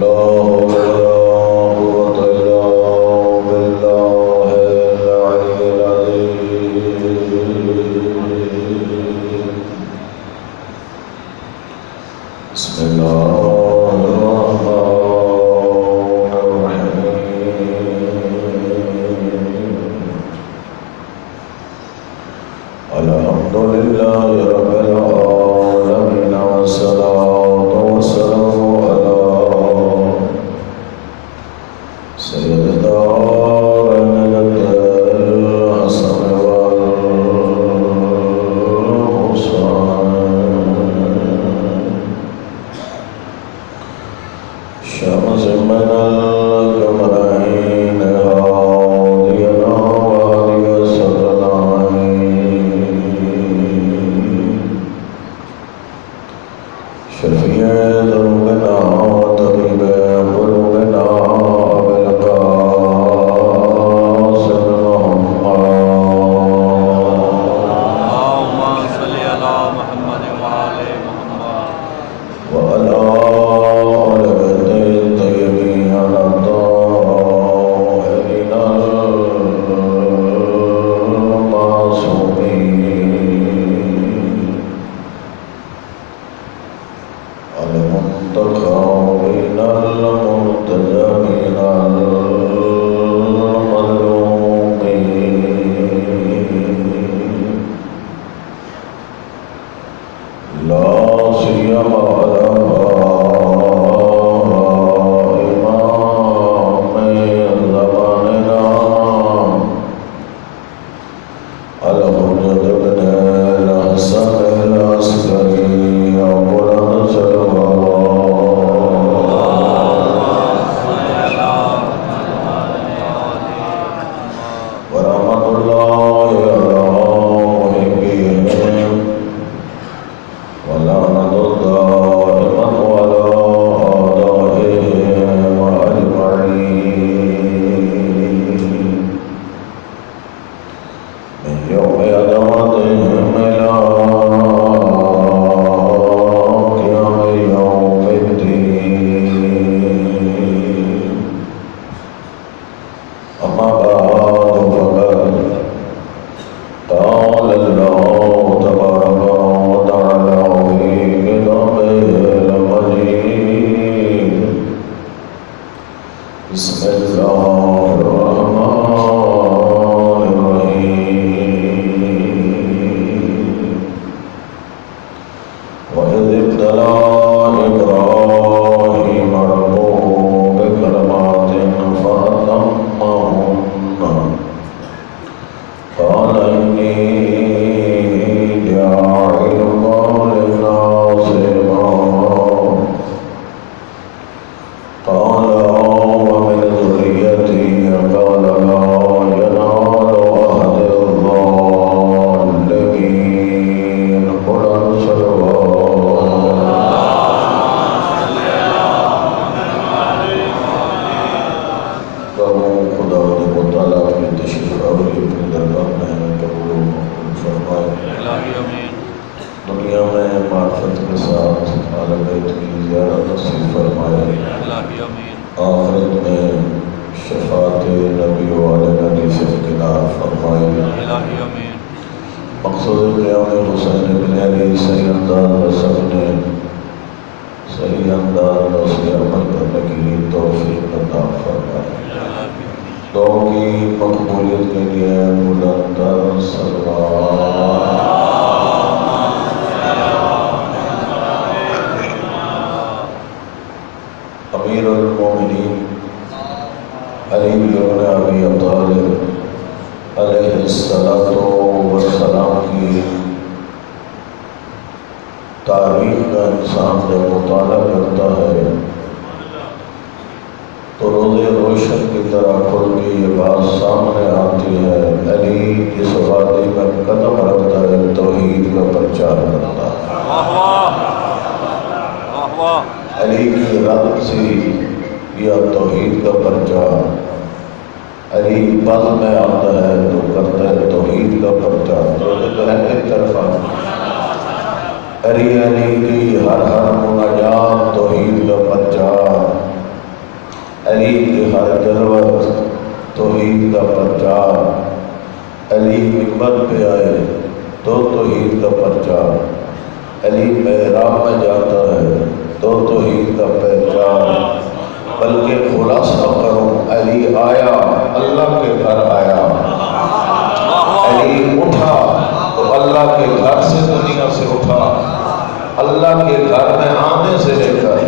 لا حول ولا قوة إلا بالله العلي العظيم. بسم الله الرحمن الرحيم. الحمد لله رب العالمين والصلاة والسلام على سيد الدارين الحسن والحسين شمس من القمرين هادينا وهادي السقلين شفيع ذنوبنا وطبيب قلوبنا أبي القاسم محمد. اللهم صل على محمد وعلى محمد وعلى آل بيت الطيبين الطاهرين المعصومين المنتخبين المرتجبين المظلومين لا سيما على إمام زماننا الحجة بن الحسن العسكري أبو الحسن ورحمة الله على محبهم ولعنة دائمة على أعدائهم أجمعين من يوم يدعوتهم إلى قيام يوم الدين. أما بعد فقد قال الله تبارك وتعالى في كتابه المجيد. بسم الله الرحمن الرحيم. وإذ ابتلى إبراهيم ربه بكلمات فأتمهن قال إني جاعلك للناس إماما قال ومن ذريتي قال لا ينال أحد الظالمين. قرآن خدا مطالعہ کی تشریف آوری اپنی درگاہ میں قبول و مقبول فرمائے. الہی آمین. دنیا میں معرفت کے ساتھ اہل بیت کی زیارت نصیب فرمائے. الہی آمین. آخرت میں شفاعت نبی و آل نبی سے کنار فرمائے. الہی آمین. مقصد قیام حسین بن علی صحیح انداز رسم نے صحیح انداز سے عمل کرنے کی توفیق عطا فرمائے. دعا کی مقبولیت کے لیے بلند صلوات. امیر المومنین علی بن ابی طالب علیہ السلام کی تاریخ کا انسان جب مطالعہ کرتا ہے تو روزے روشن کی طرح کھل کے یہ بات سامنے آتی ہے. علی جس وادی میں قدم رکھتا ہے توحید کا پرچار کرتا ہے. علی کی رات سے یا توحید کا پرچار. علی پل میں آتا ہے تو کرتا ہے توحید کا پرچار. تو ہے ایک طرف علی کی ہر مناجات توحید کا پرچار. توحید کا پرچار، علی ممبر پہ آئے تو توحید کا پرچار، علی محراب میں جاتا ہے تو توحید کا پہچان، بلکہ خلاصہ کروں علی آیا اللہ کے گھر آیا، علی اٹھا تو اللہ کے گھر سے دنیا سے اٹھا، اللہ کے گھر میں آنے سے لے کر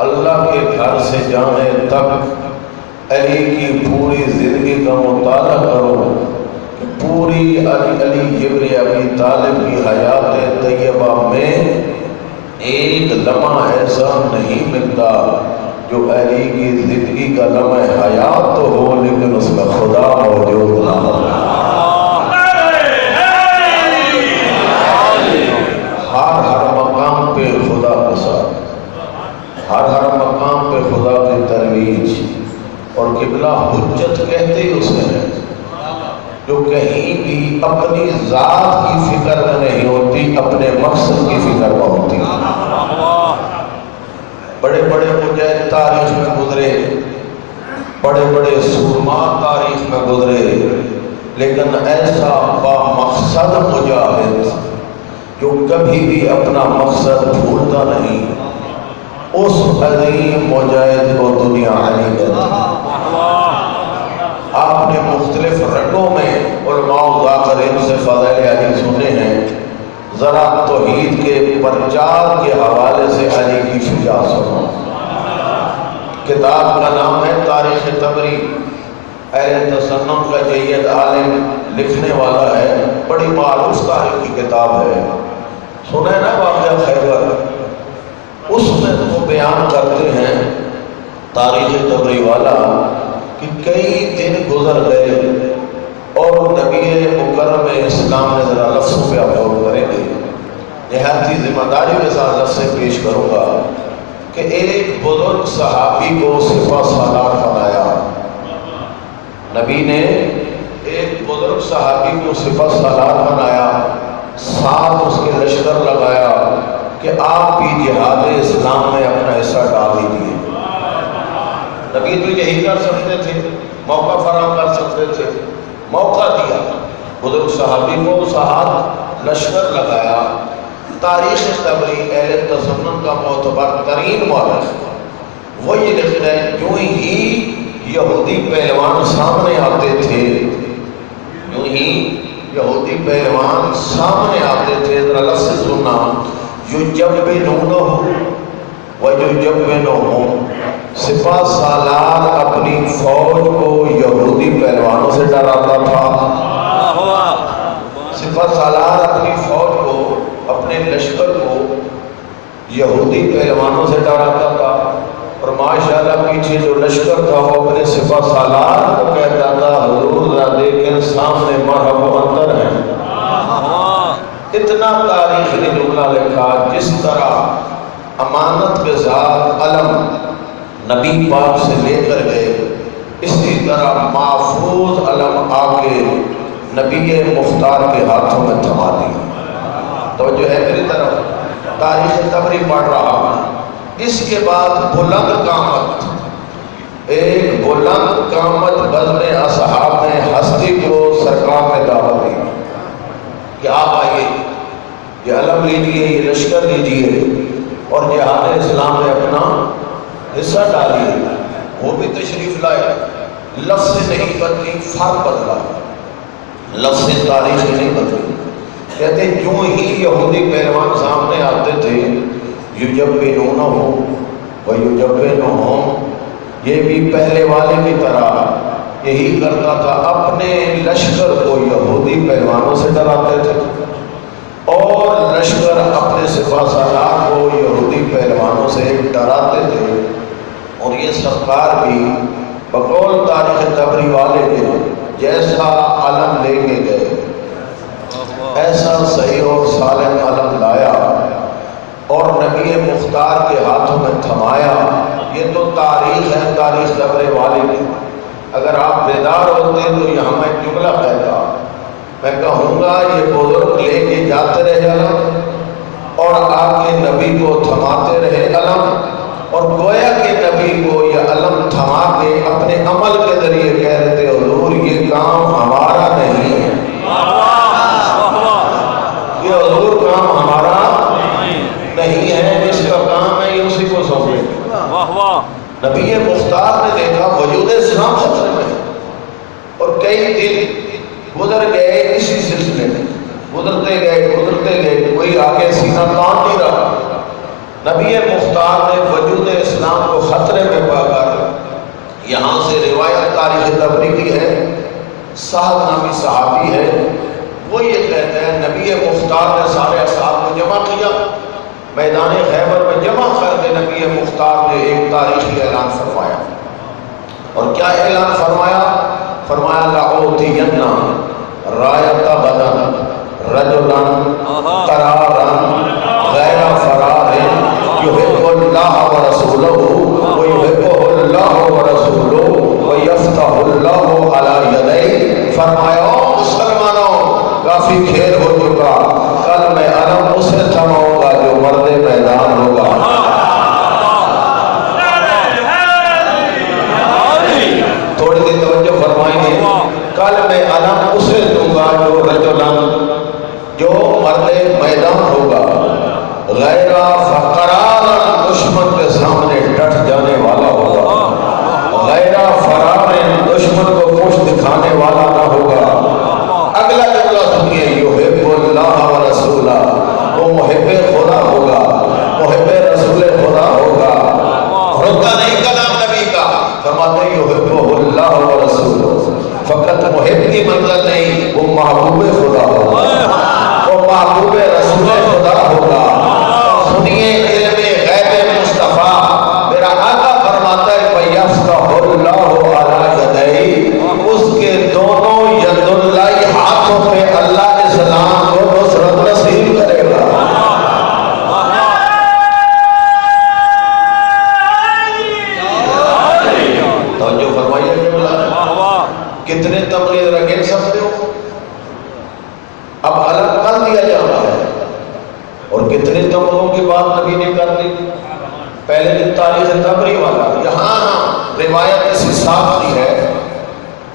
اللہ کے گھر سے جانے تک علی کی پوری زندگی کا مطالعہ کرو کہ پوری علی ابن ابی طالب کی حیات طیبہ میں ایک لمحہ ایسا نہیں ملتا جو علی کی زندگی کا لمحہ حیات تو ہو لیکن اس کا خدا موجود نہ ہو۔ ہر مقام پہ خدا کے ساتھ، ہر مقام پہ خدا کی ترویج، اور قبلہ حجت کہتے ہی اسے ہیں جو کہیں بھی اپنی ذات کی فکر میں نہیں ہوتی، اپنے مقصد کی فکر میں ہوتی۔ بڑے بڑے مجاہد تاریخ میں گزرے، بڑے بڑے سورما تاریخ میں گزرے، لیکن ایسا با مقصد مجاہد جو کبھی بھی اپنا مقصد بھولتا نہیں، اس عظیم مجاہد کو دنیا علی کہتی ہے۔ آپ نے مختلف رنگوں میں علماء ذاکرین سے فضائل علی سنے ہیں، ذرا توحید کے پرچار کے حوالے سے علی کی شجاعت سنو۔ کتاب کا نام ہے تاریخ طبری، اہل تصنف کا جید عالم لکھنے والا ہے، بڑی معروف تاریخ کی کتاب ہے، سنے نا واقعہ خیبر، اس میں وہ بیان کرتے ہیں تاریخ طبری والا کہ کئی دن گزر گئے اور نبی مکرم اسلام نے ذرا لفظوں پہ آپ غور کریں گے، نہایت ذمہ داری کے ساتھ لفظ پیش کروں گا کہ ایک بزرگ صحابی کو سپہ سالار بنایا، نبی نے ایک بزرگ صحابی کو سپہ سالار بنایا، ساتھ اس کے لشکر لگایا کہ آپ بھی جہاد اسلام میں اپنا حصہ ڈال دیجیے۔ نبی تو یہی کر سکتے تھے، موقع فراہم کر سکتے تھے، موقع دیا، بزرگ صحابی کو ساتھ لشکر لگایا۔ تاریخ طبری اہل تصنف کا معتبر ترین مورخ وہ یہ لکھ رہے ہیں، یوں ہی یہودی پہلوان سامنے آتے تھے، یوں ہی یہودی پہلوان سامنے آتے تھے، ذرا لفظ سننا، یجبنونہ ویجبنہم، سپہ سالار اپنی فوج کو یہودی پہلوانوں سے ڈراتا تھا، سپہ سالار اپنی فوج کو، اپنے لشکر کو یہودی پہلوانوں سے ڈراتا تھا، اور ماشاءاللہ پیچھے جو لشکر تھا وہ اپنے سپہ سالار کو کہتا تھا حضور ذرا دیکھیں سامنے مرحب و اندر ہیں۔ اتنا تاریخ نے جملہ لکھا، جس طرح امانت کے ساتھ علم نبی پاک سے لے کر گئے، اسی طرح محفوظ علم آ کے نبی مختار کے ہاتھوں میں تھما دی۔ توجہ ہے میری طرف، تاریخ طبری پڑھ رہا ہوں۔ اس کے بعد بلند قامت، ایک بلند قامت بزم اصحاب نے ہستی کو سرکار نے دعوت دی کہ آپ آئیے، یہ علم لیجئے، یہ لشکر لیجئے اور جہاد اسلام میں اپنا حصہ ڈالیے۔ وہ بھی تشریف لائے، لفظ نہیں بدلی، فرق بدلا، لفظ تاریخ نہیں بدلی۔ کہتے ہیں یوں ہی یہودی پہلوان سامنے آتے تھے، یجبنونہم ویجبنہم، یہ بھی پہلے والے کی طرح یہی کرتا تھا، اپنے لشکر کو یہودی پہلوانوں سے ڈراتے تھے اور لشکر اپنے سپہ سالار کو یہودی پہلوانوں سے ڈراتے تھے۔ اور یہ سرکار بھی بقول تاریخ طبری والے کے جیسا علم لے کے گئے، ایسا صحیح اور سالم علم لایا اور نبی مختار کے ہاتھوں میں تھمایا۔ یہ تو تاریخ ہے تاریخ طبری والے کی۔ اگر آپ بیدار ہوتے تو یہاں میں جملہ کہتا، میں کہوں گا یہ بزرگ لے کے جاتے رہے علم اور آ کے نبی کو تھماتے رہے علم، اور گویا کہ نبی کو یہ علم تھما کے اپنے عمل کے ذریعے کہہ رہے تھے حضور واہ واہ. نبی مختار نے دیکھا وجود اسلام خطرے میں ہے، اور کئی دن گزر گئے اسی سلسلے میں، گزرتے گئے کوئی آگے سینہ تان نہیں رہا. نبی مختار نے وجود اسلام کو خطرے میں پا کر یہاں سے روایت تاریخ طبری کی ہے، سعد نامی صحابی ہے، وہ یہ کہتے ہیں نبی مختار نے سارے اصحاب کو جمع کیا، میدان خیبر میں جمع کر کے نبی مختار نے ایک تاریخی اعلان فرمایا. اور کیا اعلان فرمایا؟ فرمایا لَأُعْطِيَنَّ رَایَةَ غَدًا رَجُلًا قَرَارًا غَیْرَ فَرَارٍ يُحِبُّ اللَّهَ وَرَسُولَهُ وَيُحِبُّهُ اللَّهُ وَرَسُولُهُ وَيَفْتَحُ اللَّهُ عَلَى يَدَيْهِ. فرمایا او مسلمانوں، کافی کھیل ہو چکا، کل میں علم اسے تھماؤں گا جو مرد میدان ہوگا. تھوڑی سی توجہ فرمائیں گے. کل میں علم اسے دوں گا جو رجلن، جو مرد میدان ہوگا، غیر فقرار، دشمن کے سامنے ڈٹ جانے والا ہوگا، غیر فرار، دشمن کو پشت دکھانے والا نہ ہوگا. اگلا جملہ سنیے، یحب اللہ ورسولہ، وہ محب خدا ہوگا، محب رسول خدا ہوگا. رکا نہیں کلام نبی کا، فرماتے ہیں یحب اللہ ورسولہ. فقط محب کی مطلب نہیں، وہ محبوب خدا ہوگا، وہ محبوب رسول خدا ہوگا. سنیے علم غیب مصطفیٰ، میرا آقا فرماتا ہے فَيَفْتَحُ اللَّهُ عَلَى يَدَيْهِ، اس کے دونوں ید اللہ ہاتھوں پہ اللہ اسلام کو نصرت نصیب کرے گا. توجہ فرمائیے کتنے تمغے ذرا گن سکتے ہو؟ اب الگ کر دیا جا رہا ہے، اور کتنے تمغوں کی بات نبی نے کر دی. پہلے دن تاریخ طبری والا، یہاں روایت اسی صاحب کی ہے،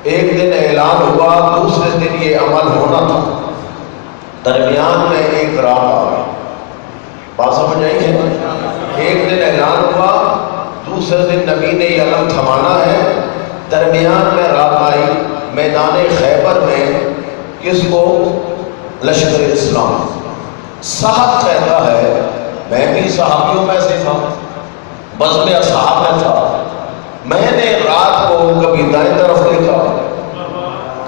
ایک دن اعلان ہوا، دوسرے دن یہ عمل ہونا تھا، درمیان میں ایک رات آ گئی. بات سمجھ آئی ہے؟ ایک دن اعلان ہوا، دوسرے دن نبی نے یہ علم تھمانا ہے، درمیان میں رات آئی. میدان خیبر میں کس کو؟ لشکر اسلام. صاحب کہتا ہے میں بھی صحابیوں میں سے تھا، بزم اصحاب میں تھا. میں نے رات کو کبھی دائیں طرف دیکھا،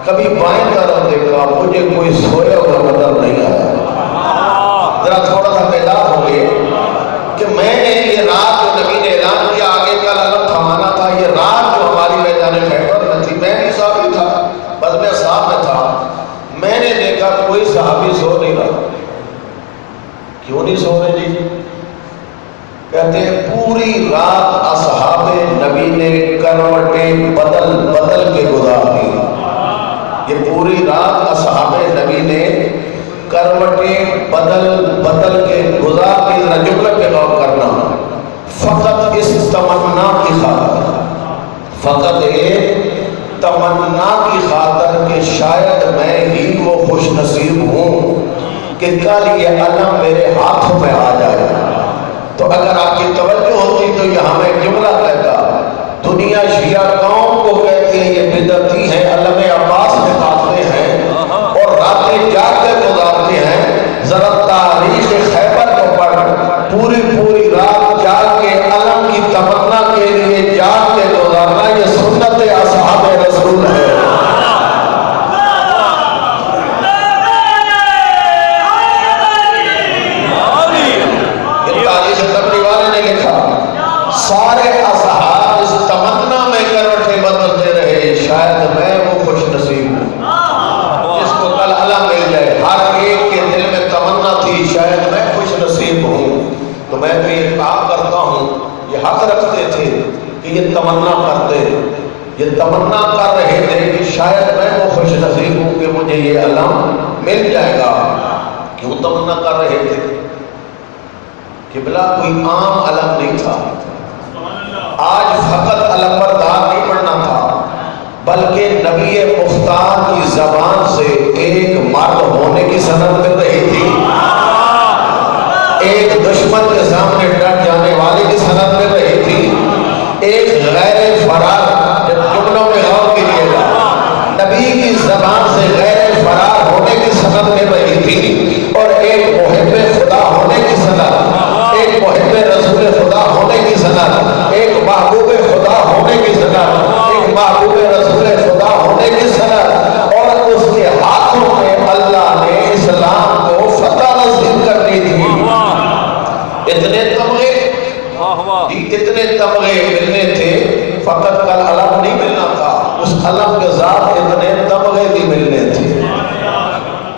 کبھی بائیں طرف دیکھا، مجھے کوئی سویا ہوا نظر نہیں آیا. ذرا تھوڑا سا بیدار ہو گئے کہ میں نے یہ رات جو نبی نے اعلان کیا آگے کا علم تھمانا تھا، یہ رات جو ہماری میدان خیبر میں تھی، میں بھی صحابی تھا، بزم اصحاب میں تھا. میں نے دیکھا کوئی صحابی سو نہیں رہا. کیوں نہیں سو رہے جی؟ کہتے ہیں پوری رات اصحاب نبی نے کروٹیں بدل بدل کے گزار دی. یہ پوری رات اصحاب نبی نے کروٹیں بدل بدل کے گزار دی. ذرا جملے پہ غور کرنا، فقط اس تمنا کی خاطر، فقط ایک تمنا کی خاطر کہ شاید میں ہی وہ خوش نصیب ہوں کہ کل یہ علم میرے ہاتھوں میں آ جائے. تو اگر آپ کی توجہ ہوتی تو یہاں میں جملہ کہتا، دنیا شیعہ قوم کو کہتے ہیں یہ بدعتی ہیں، علم عباس نکالتے ہیں اور راتیں جاگ کے گزارتے ہیں. ذرا تاریخ خیبر کو پڑھ، پوری پوری رات جاگ کے علم کی تمنا کے لیے جاگ کے گزارنا، یہ سنت اصحاب رسول ہے. سارے اصحاب اس تمنا میں کروٹیں بدلتے رہے، شاید میں وہ خوش نصیب ہوں جس کو کل علم مل جائے. ہر ایک کے دل میں تمنا تھی شاید میں خوش نصیب ہوں. تو میں تو یہ کام کرتا ہوں، یہ حق رکھتے تھے کہ یہ تمنا کرتے، یہ تمنا کر رہے تھے کہ شاید میں وہ خوش نصیب ہوں کہ مجھے یہ علم مل جائے گا. کیوں تمنا کر رہے تھے؟ قبلہ کوئی عام علم نہیں تھا. آج فقط علم بردار نہیں پڑھنا تھا، بلکہ نبی مختار کی زبان سے ایک مرد ہونے کی سند مل رہی تھی، ایک دشمن کے سامنے ڈٹ جانے والے کی سند مل رہی تھی. اتنے تمغے ملنے تھے، فقط کل علم نہیں ملنا تھا، اس علم کے ساتھ اتنے تمغے بھی ملنے تھے۔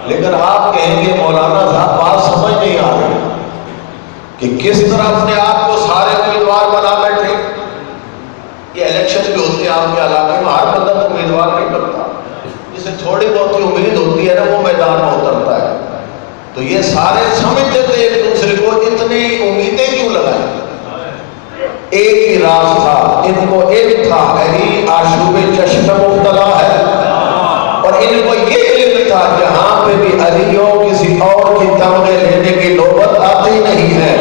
لیکن آپ کہیں گے مولانا صاحب بات سمجھ نہیں آ رہی کہ کس طرح اپنے آپ کو سارے امیدوار بنا بیٹھے۔ یہ الیکشن بھی ہوتے ہیں آپ کے علاقے میں، ہر بندہ تو امیدوار نہیں بنتا، جسے تھوڑی بہت امید ہوتی ہے نا وہ میدان میں اترتا ہے۔ تو یہ سارے سمجھتے تھے ایک دوسرے کو، اتنی امیدیں کیوں لگائیں؟ ایک ہی راز تھا ان کو، ایک تھا علی آشوب چشم میں مبتلا ہے، اور ان کو یہ علم تھا جہاں پہ بھی علی ہو کسی اور کی تمغے لینے کی نوبت آتی نہیں ہے،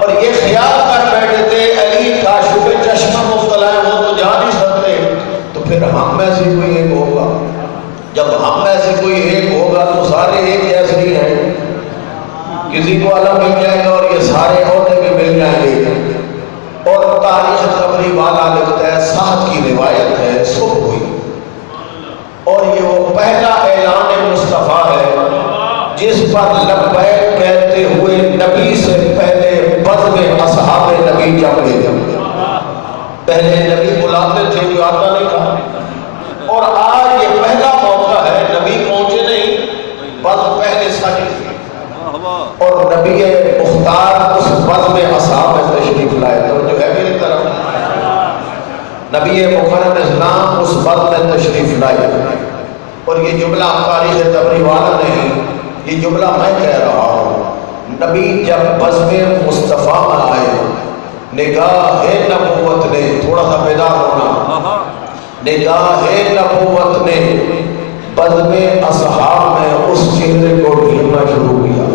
اور یہ خیال کر بیٹھے تھے علی آشوب چشم میں مبتلا ہے، وہ تو جا نہیں سکتے، تو پھر ہم میں سے کوئی ایک ہوگا، جب ہم میں سے کوئی ایک ہوگا تو سارے ایک جیسے ہی ہیں، کسی کو علم مل جائے گا اور یہ سارے عہدے بھی مل جائیں گے۔ اور تاریخ طبری والا لکھتا ہے، سعد کی روایت ہے، صبح ہوئی اور یہ وہ پہلا اعلان مصطفیٰ ہے جس پر لبیک کہتے ہوئے نبی سے پہلے بزم اصحاب نبی جمع تھے۔ پہلے نبی بلاتے تھے جو آتا نہیں تھا، اور آج یہ پہلا موقع ہے، نبی پہنچے نہیں، بزم پہلے سجے تھے، اور نبی مختار اس بزم اصحاب میں تشریف لائے، تو جو ہے میری طرف نبی مکرم اسلام اس بزم میں تشریف لائے۔ اور یہ جملہ تاریخ طبری والا نہیں، یہ جملہ میں کہہ رہا ہوں۔ نبی جب بزم مصطفیٰ میں آئے، نگاہ نبوت نے، تھوڑا سا بیدار ہونا، نگاہ نبوت نے بزم اصحاب میں اس چہرے کو ڈھونڈنا شروع کیا،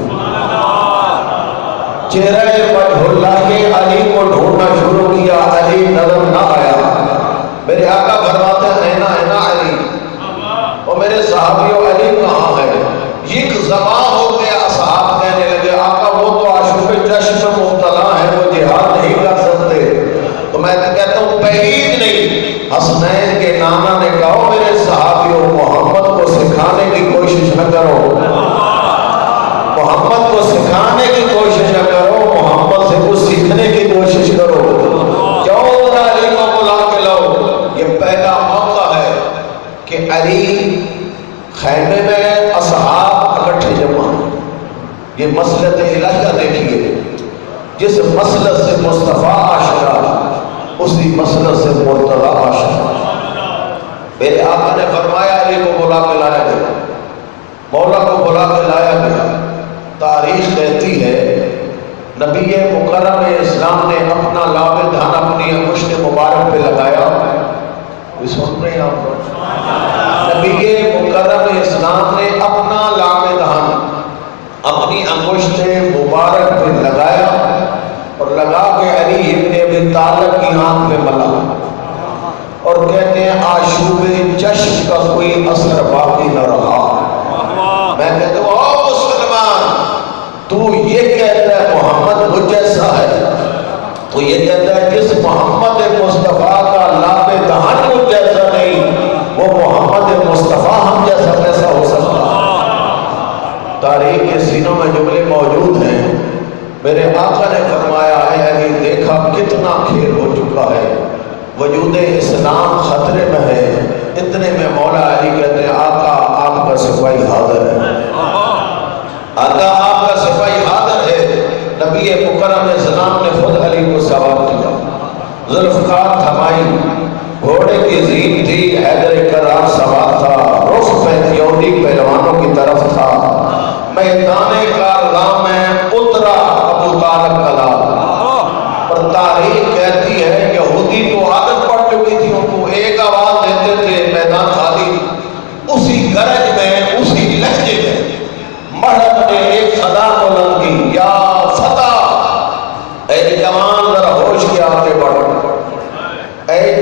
چہرے وجہ اللہ علی کو ڈھونڈنا شروع کیا، علی نظر نہ آیا۔ میرے آقا فرماتے ہیں اینا اینا علی، اور میرے صحابیوں علی کہاں ہے؟ یک زمان ہو گیا، اصحاب کہنے لگے آقا وہ تو آشوب جشن میں مبتلا ہیں، وہ جہاد نہیں کر سکتے۔ تو میں کہتا ہوں بعید نہیں، حسنین کے نانا نے کہا میرے صحابیوں محمد کو سکھانے کی کوشش نہ کرو، محمد کو سکھانے کی کوشش نہ کرو، محمد سے کچھ سیکھنے کی کوشش کرو، جاؤ ذرا علی کو بلا کے لاؤ۔ یہ پہلا موقع ہے کہ علی خیمے میں اصحاب اکٹھے جمع ہیں۔ یہ مسلط الہیہ دیکھیے، جس مسلط سے مصطفیٰ آشنا اسی مسلط سے مرتضیٰ آشنا۔ میرے آقا نے فرمایا علی کو بلا کے لایا گیا، مولا کو بلا کے لایا گیا۔ تاریخ کہتی ہے نبی مکرم اسلام نے اپنا لاب دہن اپنی انگشت مبارک پہ لگایا، سن رہے ہیں آپ؟ نبی مکرم اسلام نے اپنا لاب دہن اپنی انگشت مبارک پہ لگایا، اور لگا کے علی ابن ابی طالب کی آنکھ پہ ملا، اور کہتے ہیں آشوب چشم کا کوئی اثر باقی نہ رہا۔ میں کہتا ہوں او مسلمان، تو یہ کہتا ہے محمد مجھ جیسا ہے، تو یہ کہتا ہے جس محمد مصطفیٰ کا لاب دہن مجھ جیسا نہیں، وہ محمد مصطفیٰ ہم جیسا کیسا ہو سکتا؟ تاریخ کے سینوں میں جملے موجود ہیں۔ میرے آقا نے فرمایا ہے علی دیکھا کتنا کھیل ہو چکا ہے، وجود اسلام خطرے میں ہے۔ اتنے میں مولا علی کہتے ہیں آقا آپ کا سپاہی حاضر ہے، آقا آپ کا سپاہی حاضر ہے۔ نبی مکرم اسلام نے خود علی کو سوار کیا، ذوالفقار تھمائی، گھوڑے کی زین تھی، حیدر کرار سوار تھا، رخ یہودی پہلوانوں کی طرف تھا، میدان کارزاں میں اترا ابو طالب کلا۔ اور تاریخ کہتی ہے یہودی تو عادت پڑ چکی تھی، ان کو ایک آواز دیتے تھے میدان خالی، اسی گرج میں اسی لہجے میں مرد نے ایک صدا بلند کی، یا فتح، اے جوان ذرا ہوش کے آگے بڑھو، اے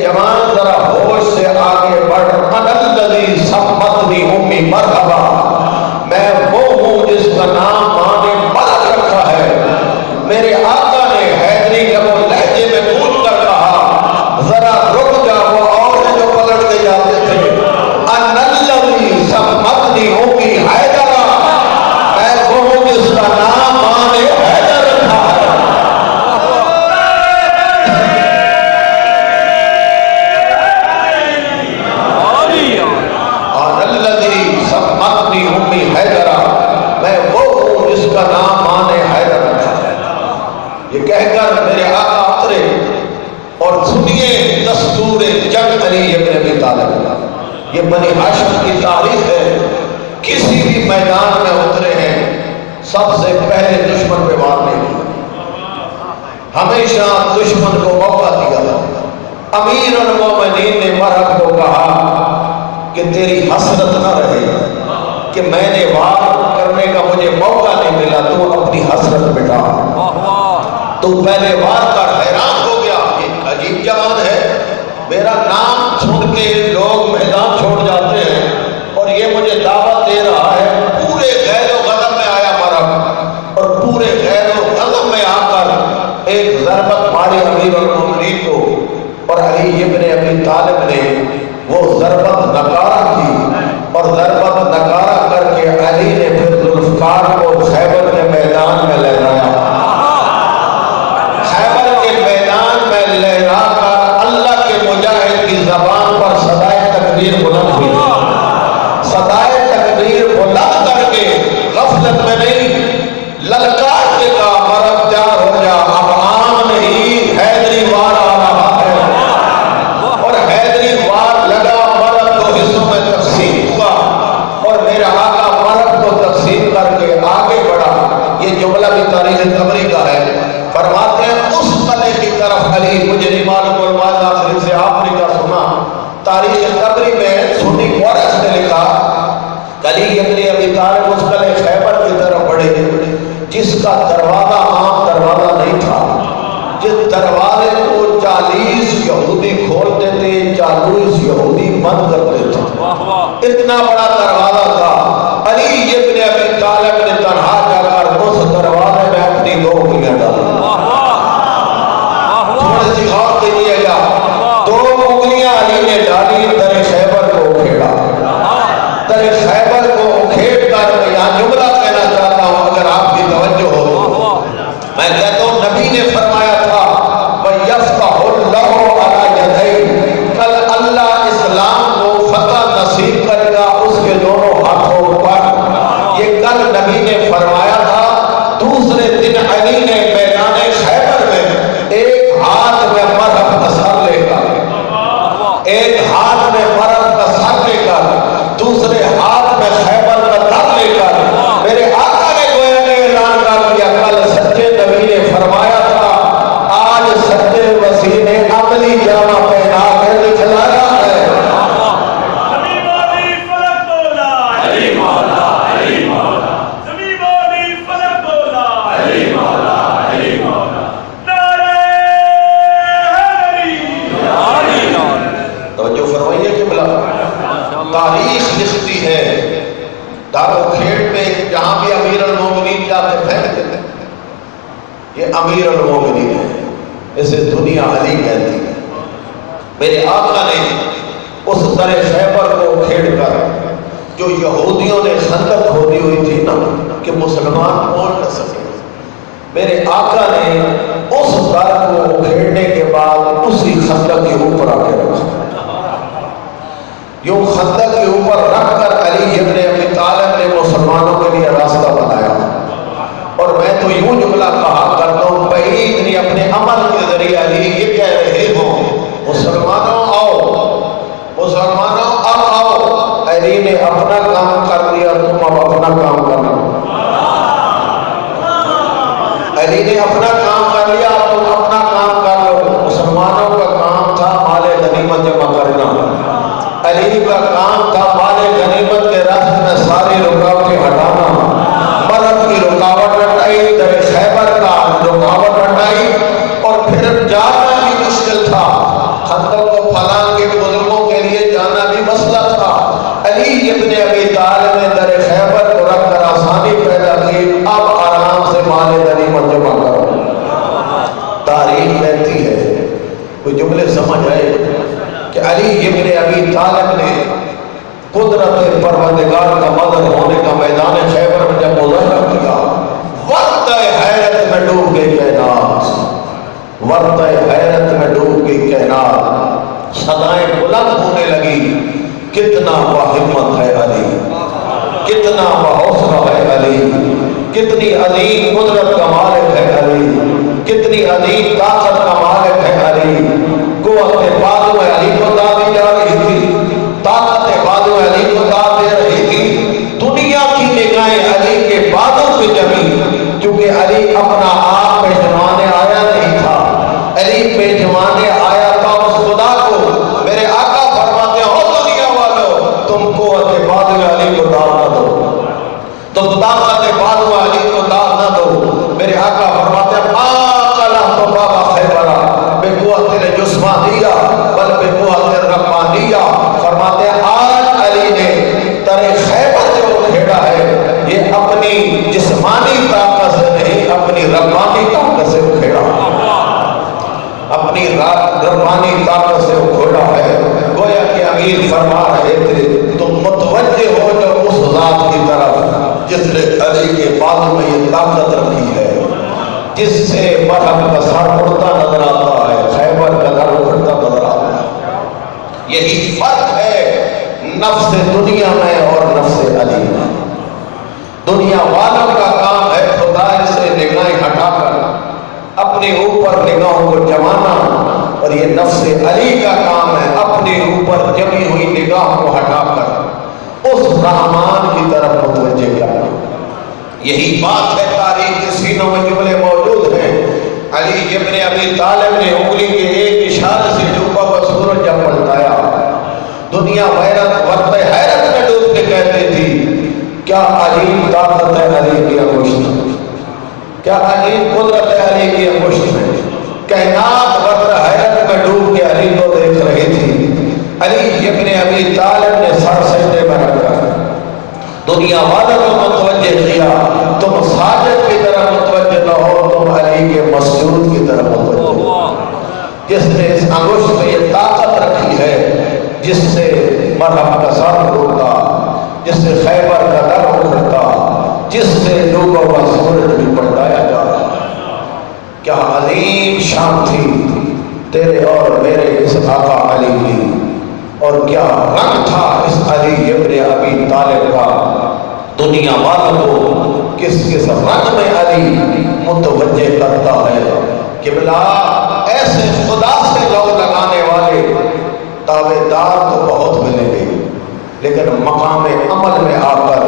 یہ بنی ہاشم کی تاریخ ہے، کسی بھی میدان میں اترے ہیں سب سے پہلے دشمن پہ وار نہیں کیا، ہمیشہ دشمن کو موقع دیا۔ امیر المومنین نے مرحب کو کہا کہ تیری حسرت نہ رہے کہ میں نے وار کرنے کا مجھے موقع نہیں ملا، تو اپنی حسرت مٹا، تو پہلے وار کر۔ حیران ہو گیا، یہ عجیب جوان ہے، میرا نام سن کے لوگ میدان چھوڑ جاتے ہیں اور یہ مجھے دعوت دے رہا ہے۔ پورے غیر و غضب میں آیا مرحب، اور پورے غیر و غضب میں آ کر ایک ضربت ماری امیر المومنین کو، اور علی ابن ابی طالب نے وہ ضربت نکارہ کی، اور ضربت نکارہ کر کے علی نے پھر ذوالفقار کو خیبر کے میدان میں لہرایا۔ خیبر کے میدان میں لہرا کر اللہ کے مجاہد کی زبان پر صدائے تکبیر بلند ہوئی، صدائے تکبیر بلند کر کے غفلت میں نہیں، للکار کے کہا مرحب تیار ہو جا، اب عام نہیں، حیدری وار آ رہا ہے۔ اور حیدری وار لگا، مرحب دو حصوں میں تقسیم ہوا، اور میرا آقا مرحب کو تقسیم کر کے آگے بڑھا۔ یہ جملہ بھی تاریخ طبری کا ہے، فرماتے ہیں اس قلعے کی طرف علی، مجھے نہیں معلوم علماء آخری سے آپ نے کیا سنا، تاریخ طبری میں سنی مورخ نے لکھا علی ابن ابی طالب اس قلعے خیبر کی طرف بڑھے، جس کا دروازہ عام دروازہ نہیں تھا، جس دروازے کو 40 یہودی کھولتے تھے، 40 یہودی بند کرتے تھے، اتنا بڑا دروازہ تھا۔ علی ابن ابی طالب نے تنہا جا کر اس دروازے میں اپنی 2 انگلیاں ڈالی۔ تھوڑی سی غور کیجیے گا، 2 انگلیاں علی نے ڈالی، در خیبر کو اکھیڑا۔ در خیبر کو اکھیڑ کر میں یہاں جملہ کہنا چاہتا ہوں، اگر آپ کی توجہ ہو، میں کہتا ہوں نبی نے فرمایا تھا وَيَفْتَحُ اللَّهُ عَلَى يَدَيْهِ، کل اللہ اسلام کو فتح نصیب کرے گا اس کے دونوں ہاتھوں پر۔ یہ کل نبی نے فرمایا تھا۔ دوسرے دن علی نے میدان خیبر میں ایک ہاتھ میں مرحب کا سر لے کر، ایک ہاتھ میں مرحب کا سر لے کر، دوسرے ہاتھ میں خیبر کا در لے کر میرے آقا نے گویا نے اعلان کر دیا، کل سچے نبی نے فرمایا تھا آج سچے مسیح نے عملی جامہ پہنا کر دکھلایا ہے۔ توجہ فرمائیے کہ بلا تاریخ لکھتی ہے، دارو کھیڑ پہ جہاں بھی امیر المومنین جاتے پھینک دیتے، یہ امیر المومنین ہے، اسے دنیا علی کہتی ہے۔ میرے آقا نے اس در خیبر کو کھیڑ کر، جو یہودیوں نے خندق کھودی ہوئی تھی نا کہ مسلمان پہنچ نہ سکے، میرے آقا نے اس در کو کھیڑنے کے بعد اسی خندق کے اوپر آ کے رکھا، یوں خندق کے اوپر رکھ کر علی ابن ابی طالب نے مسلمانوں کے لیے راستہ بنایا۔ اور میں تو یوں جملہ کہا کرتا ہوں، بعید نہیں، اپنے عمل کے ذریعے علی یہ کہہ رہے ہوں مسلمانوں آؤ، مسلمانوں اب آؤ، علی نے اپنا کام کر دیا، تم اب اپنا کام کرنا۔ علی نے اپنا کام کر لیا، اب تم اپنا کام کر لو۔ مسلمانوں کا کام تھا مال غنیمت جمع کرنا، علی کا کام تھا مال غنیمت کے راستے میں ساری رکاوٹیں ہٹانا۔ مرحب کی رکاوٹ ہٹائی، در خیبر کا رکاوٹ ہٹائی، اور پھر جانا بھی مشکل تھا، خندق کو پھلان کے بزرگوں کے لیے جانا بھی مسئلہ تھا۔ علی ابن ابی طالب نے در خیبر کو رکھ کر آسانی پیدا کی، اب آرام سے مال غنیمت جمع کرو۔ تاریخ کہتی ہے، کوئی جملے سمجھ آئے کہ علی ابن ابی طالب نے قدرت پروردگار کا مدد ہونے کا میدان خیبر میں جب مظاہرہ کیا، وقت حیرت میں ڈوب گئی کائنات، وقت حیرت میں ڈوب گئی کائنات، صدائیں بلند ہونے لگی، کتنا باہمت ہے علی، کتنا بحوصلہ ہے علی، کتنی عظیم قدرت کا مالک ہے علی، کتنی عظیم طاقت کا مالک ہے علی۔ قوت بازو میں علی کو دادی جا رہی تھی، طاقت جسمانیہ بل بقوت ربانیہ. فرماتے ہیں آج علی نے ترے خیبر جو کھیڑا ہے یہ اپنی جسمانی طاقت سے نہیں اپنی ربانی طاقت سے کھیڑا، اپنی ربانی طاقت سے کھیڑا ہے. گویا کہ امیر فرما رہے تھے تم متوجہ ہو جو اس ذات کی طرف جس نے علی کے بازو میں یہ طاقت رکھی ہے، جس سے مرحب کا سر اڑتا نظر آتا ہے، خیبر کا در اٹھتا نظر آتا ہے. یہی فرق ہے نفس دنیا میں اور نفس علی میں. دنیا والوں کا کام ہے خدا سے نگاہیں ہٹا کر اپنے اوپر نگاہوں کو جمانا، اور یہ نفس علی کا کام ہے اپنے اوپر جمی ہوئی نگاہوں کو ہٹا کر اس رحمان کی طرف متوجہ کرنا. یہی بات ہے تاریخ کے سینوں میں جملے موجود ہیں. علی ابن ابی طالب نے انگلی کے ایک اشارے سے ڈوبا ہوا سورج جب پلٹایا، دنیا وقت حیرت میں ڈوب کے کہتی تھی کیا عجیب طاقت ہے علی کی انگشت میں، کیا عجیب قدرت ہے علی کی انگشت میں. کائنات وقت حیرت میں ڈوب کے علی کو دیکھ رہی تھی. علی ابن ابی طالب نے سر سجدے میں رکھ کر دنیا والوں کو متوجہ کیا تم ساجد کی طرف متوجہ نہ ہو، تم علی کے مسجود کی طرف متوجہ ہو، جس نے اس انگشت میں یہ طاقت رکھی ہے، جس سے مرحب کا سر ڈوبتا، جس سے خیبر کا در اٹھتا، جس سے ڈوبا ہوا سورج بھی پلٹایا جا رہا. کیا عظیم شان تھی تیرے اور میرے اس آقا علی کی، اور کیا رنگ تھا اس علی ابن ابی طالب کا. دنیا والوں کو کس کس رنگ میں علی متوجہ کرتا ہے کہ بلا ایسے خدا سے لو لگانے والے تابع دار تو بہت ملیں گے، لیکن مقام عمل میں آ کر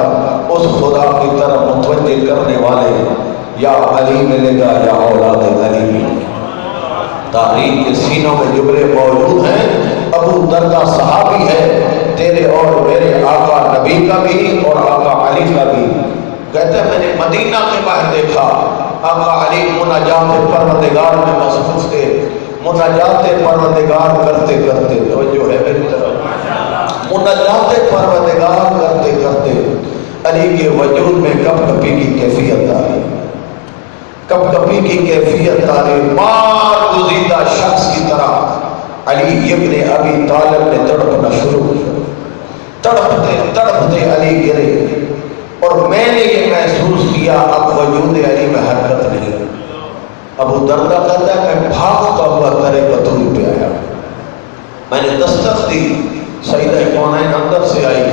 اس خدا کی طرف متوجہ کرنے والے یا علی ملے گا یا اولاد علی ملے گا. تاریخ کے سینوں میں جملے موجود ہیں. ابو دردہ صحابی ہے تیرے اور میرے آقا نبی کا بھی اور آقا علی کا بھی. کہتے ہیں میں نے مدینہ کے باہر دیکھا آقا علی مناجات پروردگار میں مصروف تھے، مناجات پروردگار کرتے کرتے توجہ ہے میری طرف، مناجات پروردگار کرتے کرتے علی کے وجود میں کپ کپی کی کیفیت آ رہی، کپ کپی کی کیفیت آ رہی. مار گزیدہ شخص کی طرح علی ابن ابی طالب نے تڑپنا شروع کیا. تڑپتے تڑپتے علی گرے اور میں نے یہ محسوس کیا اب وجود علی میں حرکت نہیں. ابو دردہ کہتا ہے میں بھاگتا ہوا ترے بطول پہ آیا، میں نے دستک دی، سیدہ کونین اندر سے آئی،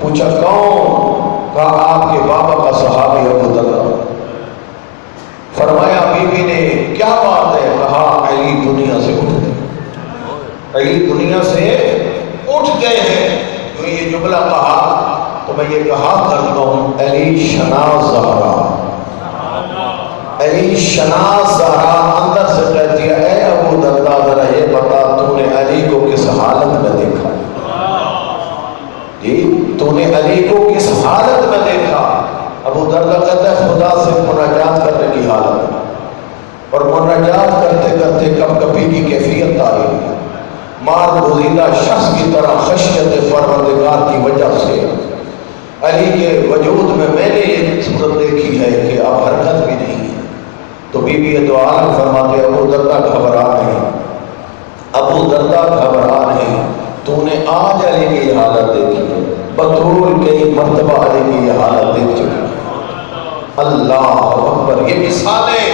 پوچھا کون؟ کہا آپ کے بابا کا صحابی ابو دردہ. فرمایا بی بی نے کیا بات ہے؟ کہا علی دنیا سے اٹھ گئے، علی دنیا سے اٹھ گئے ہیں. تو یہ جملہ کہا تو میں یہ کہا کرتا ہوں علی شناز زہرا، علی شناز زہرا اندر سے کہتی ہے اے ابو دردہ ذرا یہ بتا تو نے علی کو کس حالت میں دیکھا؟ جی تو نے علی کو کس حالت میں دیکھا؟ ابو دردہ کہتا ہے خدا سے مناجات کرنے کی حالت میں، اور مناجات کرتے کرتے کپ کپی کی کیفیت آ رہی ہے. مار گزیدہ شخص کی طرح خشیت پروردگار کی وجہ سے علی کے وجود میں نے یہ صورت دیکھی ہے کہ اب حرکت بھی نہیں ہے. تو بی بی دو عالم فرماتے ابو دردہ گھبرا نہیں، ابو دردہ گھبرا نہیں، تو نے آج علی کی یہ حالت دیکھی ہے، بطول کئی مرتبہ علی کی یہ حالت دیکھ چکی ہے. اللہ اکبر. یہ مثالیں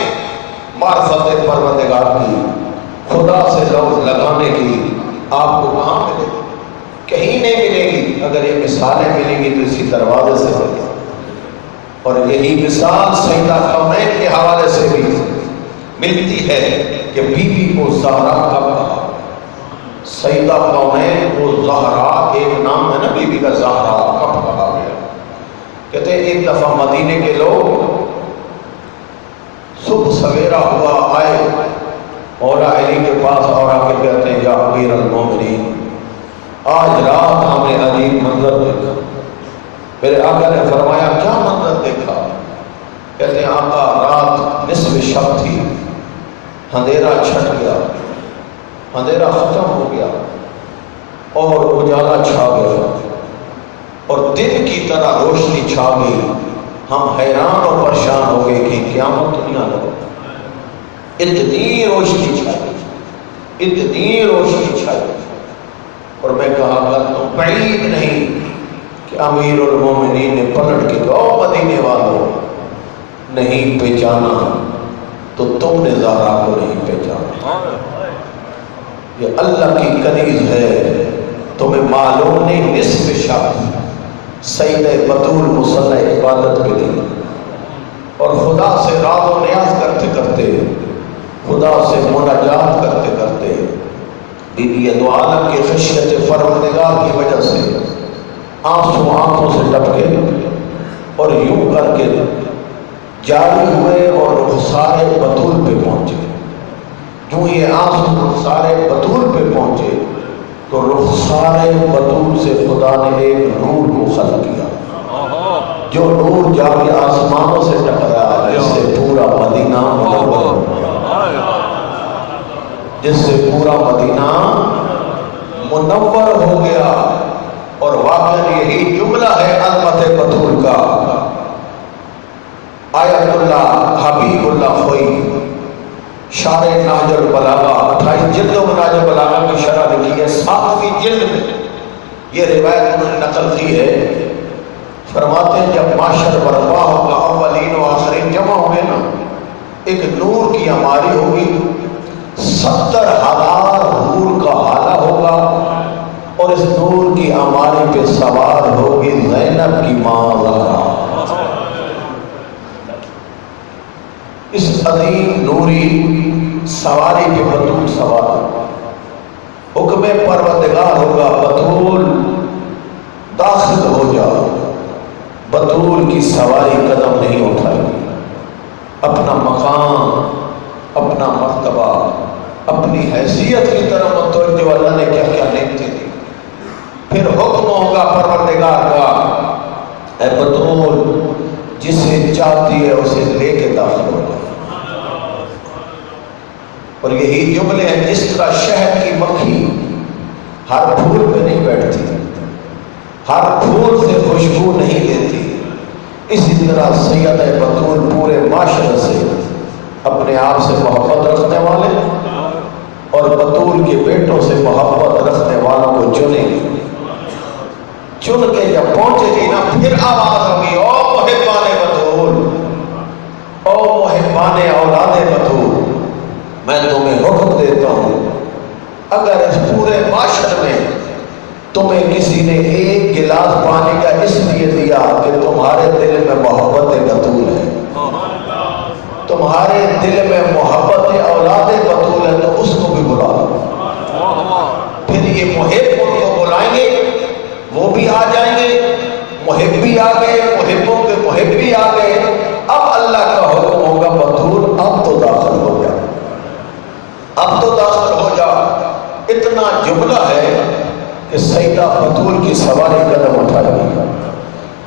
معرفت پروردگار کی، خدا سے لفظ لگانے کی آپ کو کہاں ملے گی؟ کہیں نہیں ملے گی. اگر یہ مثالیں ملیں گی تو اسی دروازے سے ملے گی. اور یہی مثال سیدہ کونین کے حوالے سے بھی ملتی ہے کہ بی بی کو زہرا کب کہا. سیدہ کونین کو زہرا ایک نام ہے نا بی بی کا، زہرا کب کہا گیا؟ کہتے ہیں ایک دفعہ مدینے کے لوگ صبح سویرا ہوا آئے مولا علی کے پاس اور آ کے کہتے ہیں یا امیر المومنین آج رات ہم نے عجیب منظر دیکھا. میرے آقا نے فرمایا کیا منظر دیکھا؟ کہتے ہیں آقا رات نصف شب تھی، اندھیرا چھٹ گیا، اندھیرا ختم ہو گیا اور اجالا چھا گیا اور دن کی طرح روشنی چھا گئی. ہم حیران اور پریشان ہو گئے کہ قیامت دنیا لگا. اتنی روشنی چھائی، اتنی روشنی چھائی. اور میں کہا کرتا ہوں بعید نہیں کہ امیر المومنین نے پلٹ کے کہا او مدینے والوں، نہیں پہچانا تو تم نے زہرا کو نہیں پہچانا. یہ اللہ کی کنیز ہے، تمہیں معلوم نہیں. نصف شب سید بطول مصلی عبادت پہ دی اور خدا سے راز و نیاز کرتے کرتے، خدا سے مناجات کرتے کرتے، بی بی دو عالم کی خشیت پروردگار کی وجہ سے آنسو آنکھوں سے ٹپکے اور یوں کر کے جاری ہوئے اور رخسار بطول پہ پہنچے. جو یہ آنسو رخسار بطول پہ پہنچے تو رخسار بطول سے خدا نے ایک نور کو خلق کیا، جو نور جا کے آسمانوں سے ٹکرایا، جس سے پورا مدینہ منور ہو گیا، جس سے پورا مدینہ منور ہو گیا. اور واقعی یہی جملہ ہے عظمت بطول کا. آیت اللہ حبیب اللہ خوئی شارع نہج البلاغہ 28 جلد و نہج البلاغہ کی شرح لکھی ہے. 7ویں جلد میں یہ روایت انہوں نے نقل کی ہے. فرماتے ہیں جب معاشر برپا ہوگا، اولین و آخرین جمع ہوئے نا، ایک نور کی عماری ہوگی، 70,000 حور کا حالہ ہوگا اور اس نور کی عماری پہ سوار ہوگی زینب کی ماں زہرا. اس عظیم نوری سواری پہ بطول سوار، حکم پروردگار ہوگا بطول داخل ہو جا. بطول کی سواری قدم نہیں اٹھائے گی، اپنا مقام، اپنا مرتبہ، اپنی حیثیت کی طرف متوجہ. اللہ نے کیا کیا نعمتیں دی. پھر حکم ہوگا پروردگار کا، اے بطول جسے چاہتی ہے اسے لے کے داخل ہو جائے. اور یہی جملے ہیں جس طرح شہد کی مکھی ہر پھول پہ نہیں بیٹھتی، ہر پھول سے خوشبو نہیں لیتی، اسی طرح سیدہ بطول پورے معاشرے سے اپنے آپ سے محبت رکھنے والے اور بطول کے بیٹوں سے محبت رکھنے والوں کو چنے گی. چن کے جب پہنچے گی نا، پھر آواز ہوگی او محبان بطول، او محبان اولاد بطول، میں تمہیں حکم دیتا ہوں اگر اس پورے معاشرے میں تمہیں کسی نے ایک گلاس پانی کا اس لیے دیا کہ تمہارے دل میں محبت بطول ہے، تمہارے دل میں محبت اولاد بطول ہے، تو اس کو بھی بلا لو. پھر یہ محب ان کو بلائیں گے، وہ بھی آ جائیں گے. محب بھی آ گئے، محبوں کے محب بھی آ گئے. اب اللہ کا حکم ہوگا بطول اب تو داخل ہو جا، اب تو داخل ہو جا. اتنا جملہ ہے کہ سیدہ بطول کی سواری قدم اٹھائے گی.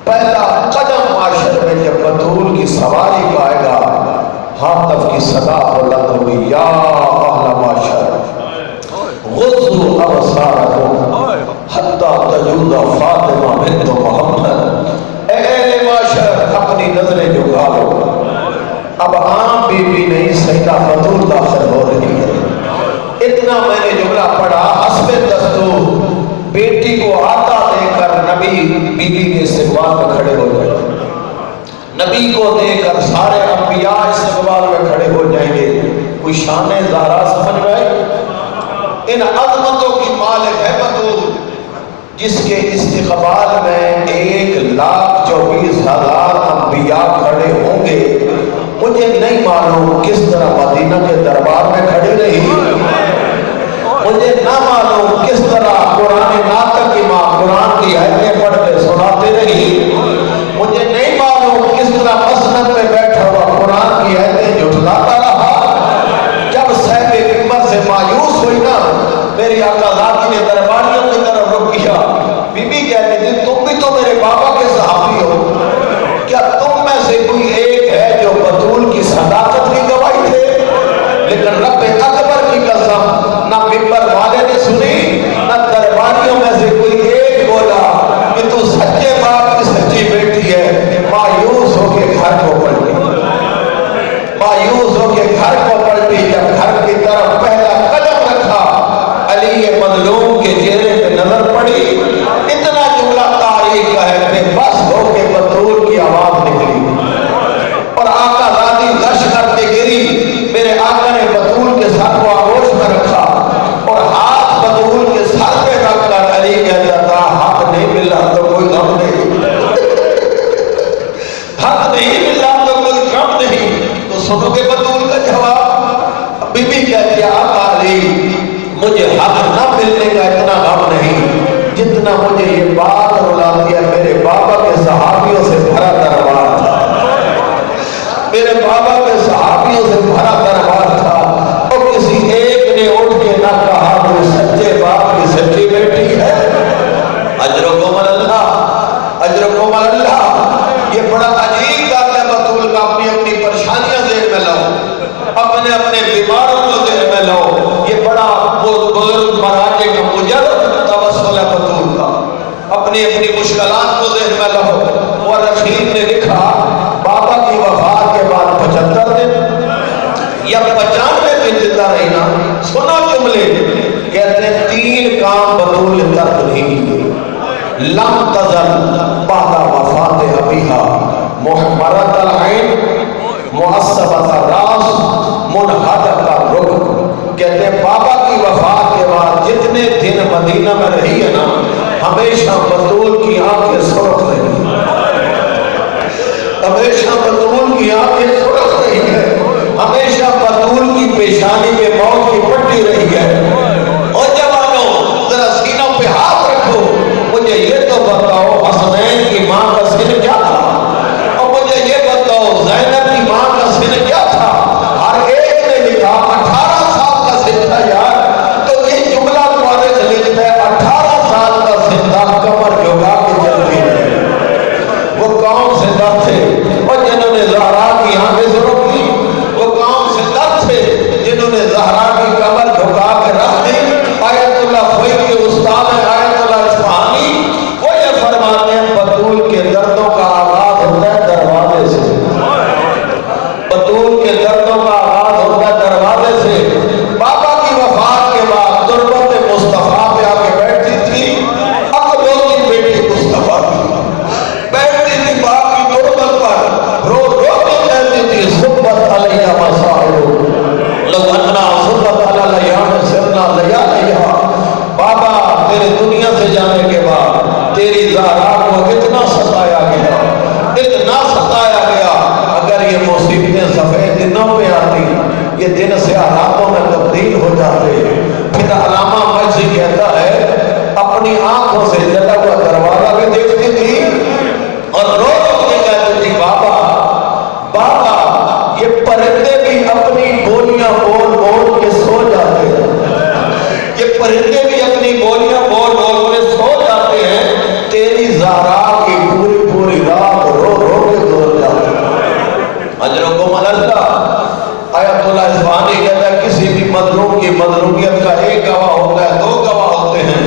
پہلا قدم معاشر میں جب بطول کی سواری کا آئے گا، ہاتف کی صدا بلند ہوگی، یا اہل معاشر غضوا ابصارکم حتی تجود فاطمہ بنت محمد. اے اہل معاشر اپنی نظریں جھکا لو، اب عام بی بی نہیں سیدہ بطول داخل ہو رہی ہے. اتنا میں نے جملہ پڑھا، حسب دستور بیٹی کو آتا دے کر نبی بی بی کے استقبال میں کھڑے ہو جائیں گے، نبی کو دے کر سارے انبیاء استقبال میں کھڑے ہو جائیں گے. کوئی شان زہرا سمجھ رہے؟ ان عظمتوں کی مالک ہے بطول، جس کے استقبال میں 1,24,000 انبیاء کھڑے ہوں گے. مجھے نہیں معلوم کس طرح مدینہ کے دربار میں کھڑی رہی، مجھے نہ معلوم کس طرح قرآن ناطق کی ماں قرآن کی آیتیں پڑھ کے سناتے رہی، مجھے نہیں معلوم کس طرح مسند میں بیٹھا ہوا قرآن کی آیتیں جھٹلاتا رہا. جب صاحب ممبر سے مایوس ہوئی نا، میری آقا ذاتی نے درباریوں کی طرف رخ کیا. بی بی کہتی تھی تم بھی تو میرے بابا کے صحابی ہو، کیا تم میں سے کوئی ایک ہے جو بطول کی صداقت کی گواہی دے؟ لیکن رب اکبر کی قسم، نہ ممبر آج نہ ملنے کا اتنا غم نہیں جتنا مجھے یہ بات رلاتی ہے میرے بابا کے صحابیوں سے بھرا دربار تھا، میرے بابا کے صحابیوں سے بھرا دربار تھا، اور کسی ایک نے اٹھ کے نہ کہا کوئی سچے باپ کی سچی بیٹی ہے۔ اجرکم اللہ، اجرکم اللہ۔ یہ بڑا عجیب بات ہے بطول کا، اپنی اپنی پریشانیاں ذہن میں لاؤ، اپنے اپنے بیماروں کو ذہن میں لاؤ، یہ بڑا بزرگ مراجع کا مجرد توسل ہے بطول کا، اپنی اپنی مشکلات کو ذہن میں لاؤ۔ اور رشید نے لکھا بابا کی وفات کے بعد 75 دن یا 95 دن زندہ رہی نا، سنا جملے کہتے ہیں 3 کام بطول نے ترک نہیں کیے۔ لم تزل بعد وفات ابیہا محمرۃ العین معصبۃ الراس منحدق الرکب۔ کہتے ہیں بابا کی وفات کے بعد جتنے دن مدینہ میں رہی ہے نا، ہمیشہ بطول کی آنکھیں سرخ رہی ہیں، ہمیشہ بطول کی آنکھیں سرخ رہی ہے، ہمیشہ بطول کی پیشانی میں موت کی پٹی رہی ہے۔ اور جوانوں ذرا سینوں پہ ہاتھ رکھو، مجھے یہ تو بتاؤ حسنین کی ماں کا سن کیا تھا، اور مجھے یہ بتاؤ زینب کی ماں کا سن کیا تھا۔ ہر ایک نے لکھا 18 سال کا سن تھا یار، تو یہ جملہ مورخ لکھتا ہے 18 سال کا سن تھا، کمر جھکا کے چلتی ہے۔ وہ کون سے درد تھے اور جنہوں نے زہرا کی آنکھیں سرخ کی، وہ کون سے درد تھے جنہوں نے زہرا کی کمر جھکا کے رکھ دی۔ آیت اللہ فیض کے استاد ہیں آیت اللہ اصفہانی، وہ یہ فرماتے ہیں بطول کے دردوں کا آغاز ہوتا ہے دروازے سے، بطول کے دردوں کا آغاز ہوتا ہے دروازے سے۔ بابا کی وفات کے بعد تربت مصطفیٰ پہ آ کے بیٹھتی تھی، اکبر کی بیٹی مصطفیٰ کی بیٹھتی تھی باپ کی تربت پر، رو رو کے کہتی تھی صبت علیہ مسائل لگنا صبت علیہ سرنا لیا لیا۔ بابا تیرے دنیا سے جانے کے بعد تیری زہرا کو اتنا ستایا گیا، اتنا ستایا گیا، اگر یہ مصیبتیں سفید دنوں پہ آتی یہ دن سیاہ راتوں میں تبدیل ہو جاتے۔ پھر علامہ مرضی کہتا ہے اپنی آنکھوں سے جلا ہوا دروازہ بھی دیکھتی تھی اور رو رو کے کہتی تھی بابا بابا یہ پرندے بھی اپنی بولیاں بول بول کے سو جاتے ہیں، یہ پرندے بھی اپنی بولیاں بول بول کے سو جاتے ہیں، تیری زہرا کی پوری پوری رات رو رو کے گزر جاتے ہیں۔ اجرکم اللہ۔ آیت اللہ اصفہانی کہتا ہے کسی بھی مظلوم کی مظلومیت کا ایک گواہ ہوتا ہے، 2 گواہ ہوتے ہیں،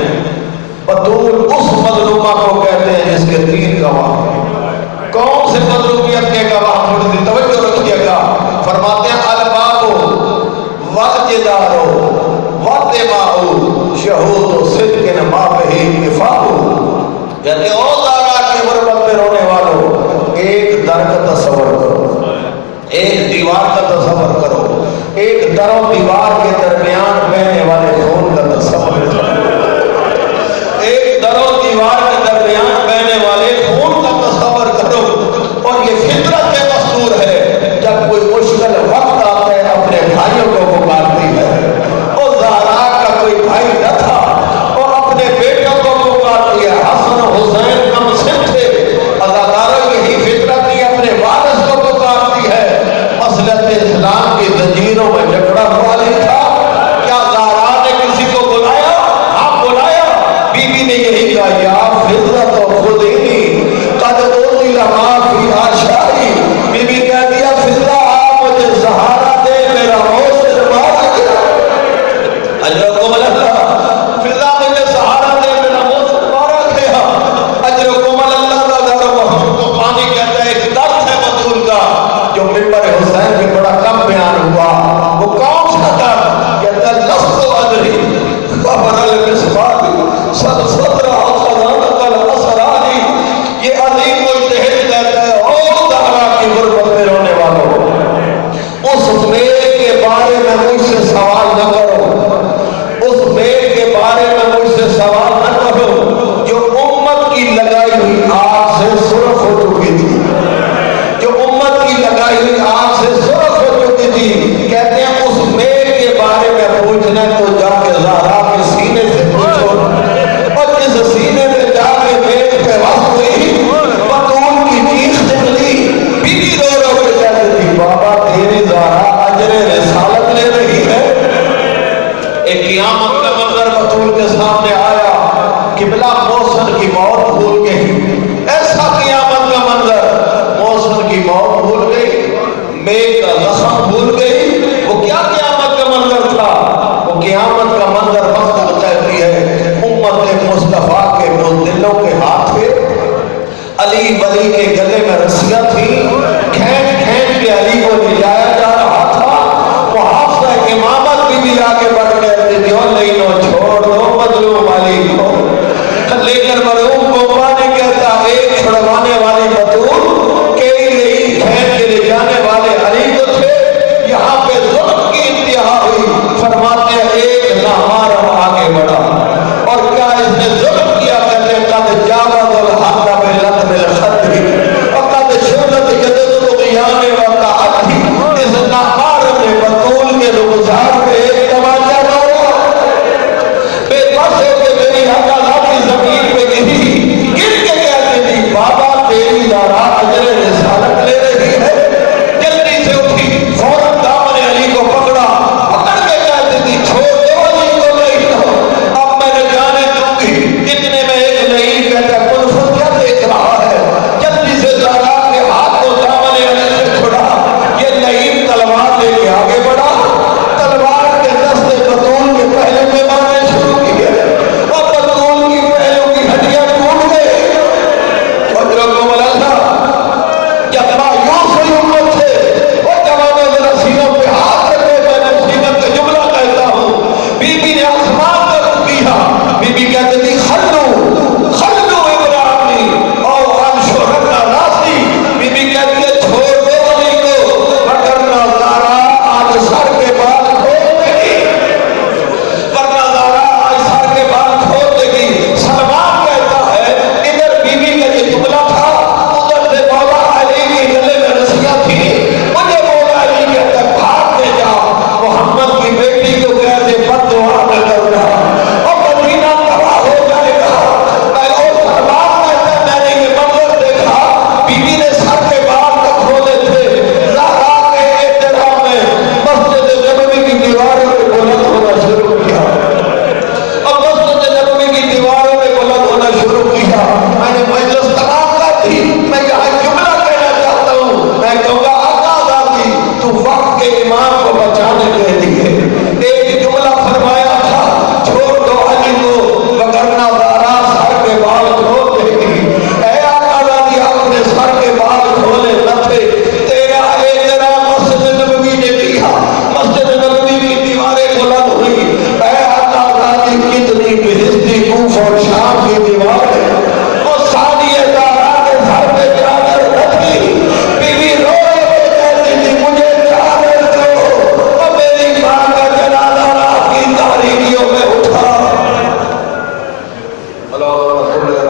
بطول اس مظلومہ کو کہتے ہیں جس کے 3 گواہ ہیں۔ کون سے مظلومیت کے گواہ؟ تھوڑی سی توجہ رکھیے گا، فرماتے ہیں الباب والجدار والدماء شہود صدق ما بہ اتفاق۔ کہتے ہیں او زہرا کی غربت میں رونے والوں، ایک در کا تصور کرو، ایک دیوار کا تصور کرو، ایک در و دیوار کے